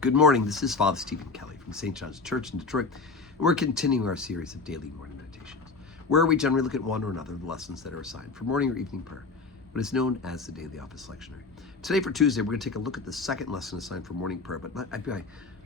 Good morning. This is Father Stephen Kelly from St. John's Church in Detroit. And we're continuing our series of daily morning meditations, where we generally look at one or another of the lessons that are assigned for morning or evening prayer, what is known as the Daily Office Lectionary. Today for Tuesday, we're going to take a look at the second lesson assigned for morning prayer, but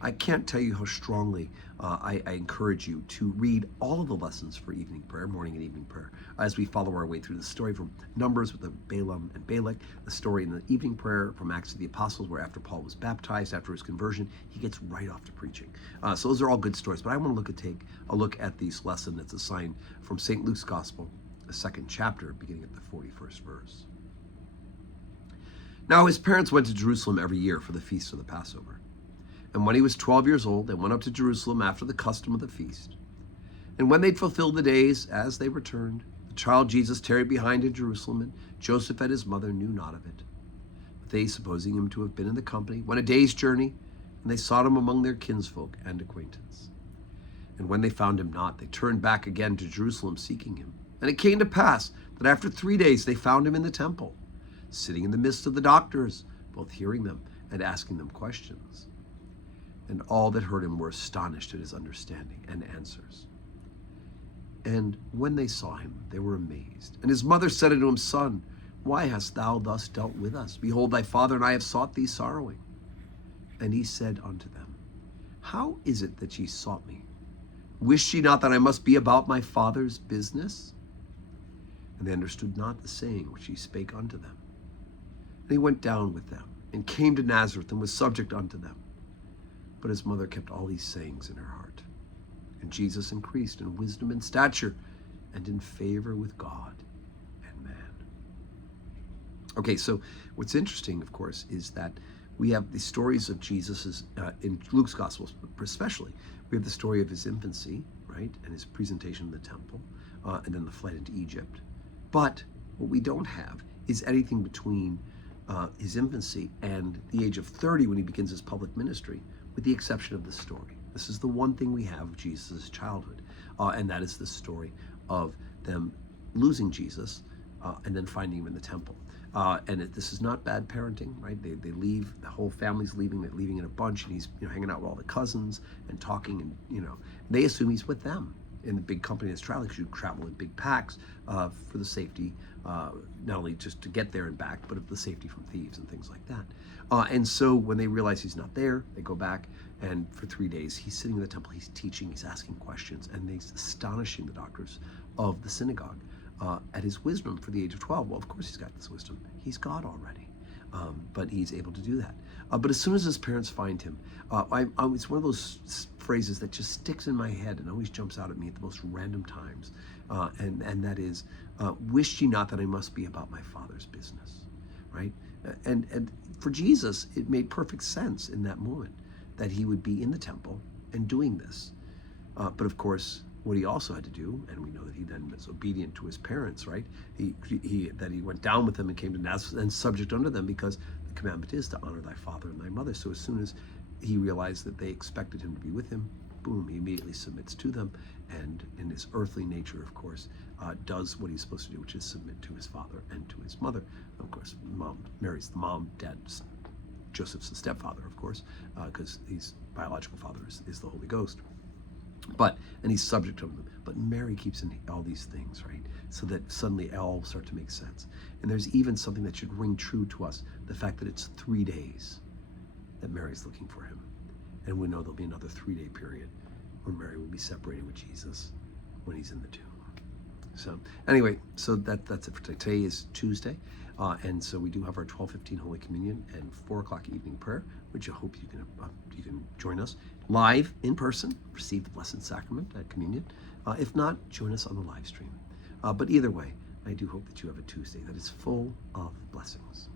I can't tell you how strongly I encourage you to read all of the lessons for evening prayer, morning and evening prayer, as we follow our way through the story from Numbers with the Balaam and Balak, the story in the evening prayer from Acts of the Apostles, where after Paul was baptized, after his conversion, he gets right off to preaching. So those are all good stories, but I want to take a look at this lesson that's assigned from St. Luke's Gospel, the second chapter, beginning at the 41st verse. Now his parents went to Jerusalem every year for the feast of the Passover. And when he was 12 years old, they went up to Jerusalem after the custom of the feast. And when they'd fulfilled the days, as they returned, the child Jesus tarried behind in Jerusalem, and Joseph and his mother knew not of it. But they, supposing him to have been in the company, went a day's journey, and they sought him among their kinsfolk and acquaintance. And when they found him not, they turned back again to Jerusalem, seeking him. And it came to pass that after 3 days they found him in the temple, sitting in the midst of the doctors, both hearing them and asking them questions. And all that heard him were astonished at his understanding and answers. And when they saw him, they were amazed. And his mother said unto him, Son, why hast thou thus dealt with us? Behold, thy father and I have sought thee sorrowing. And he said unto them, How is it that ye sought me? Wished ye not that I must be about my father's business? And they understood not the saying which he spake unto them. And he went down with them, and came to Nazareth, and was subject unto them. But his mother kept all these sayings in her heart. And Jesus increased in wisdom and stature, and in favor with God and man. Okay, so what's interesting, of course, is that we have the stories of Jesus in Luke's Gospels, especially. We have the story of his infancy, right, and his presentation in the temple, and then the flight into Egypt. But what we don't have is anything between his infancy and the age of 30 when he begins his public ministry, with the exception of the story. This is the one thing we have of Jesus' childhood, and that is the story of them losing Jesus and then finding him in the temple. This is not bad parenting, right? They leave, the whole family's leaving, they're leaving in a bunch, and he's hanging out with all the cousins and talking, and they assume he's with them in the big company that's traveling, because you travel in big packs for the safety, not only just to get there and back, but of the safety from thieves and things like that. And so when they realize he's not there, they go back, and for 3 days he's sitting in the temple, he's teaching, he's asking questions, and he's astonishing the doctors of the synagogue at his wisdom for the age of 12. Well, of course he's got this wisdom. He's God already. But he's able to do that. But as soon as his parents find him, it's one of those phrases that just sticks in my head and always jumps out at me at the most random times. And that is, wished ye not that I must be about my father's business, right? And for Jesus, it made perfect sense in that moment that he would be in the temple and doing this. But of course, what he also had to do, and we know that he then was obedient to his parents, right? He went down with them and came to Nazareth and subject unto them, because the commandment is to honor thy father and thy mother. So as soon as he realized that they expected him to be with him, boom, he immediately submits to them, and in his earthly nature, of course, does what he's supposed to do, which is submit to his father and to his mother. Of course, Mary's the mom, Dad's Joseph's the stepfather, of course, because his biological father is the Holy Ghost. And he's subject to them. But Mary keeps in all these things, right? So that suddenly all start to make sense. And there's even something that should ring true to us, the fact that it's 3 days that Mary's looking for him. And we know there'll be another 3-day period when Mary will be separated with Jesus when he's in the tomb. So anyway, so that's it for today. Today is Tuesday. And so we do have our 12:15 Holy Communion and 4 o'clock evening prayer, which I hope you can join us live in person, receive the Blessed Sacrament at Communion. If not, join us on the live stream. But either way, I do hope that you have a Tuesday that is full of blessings.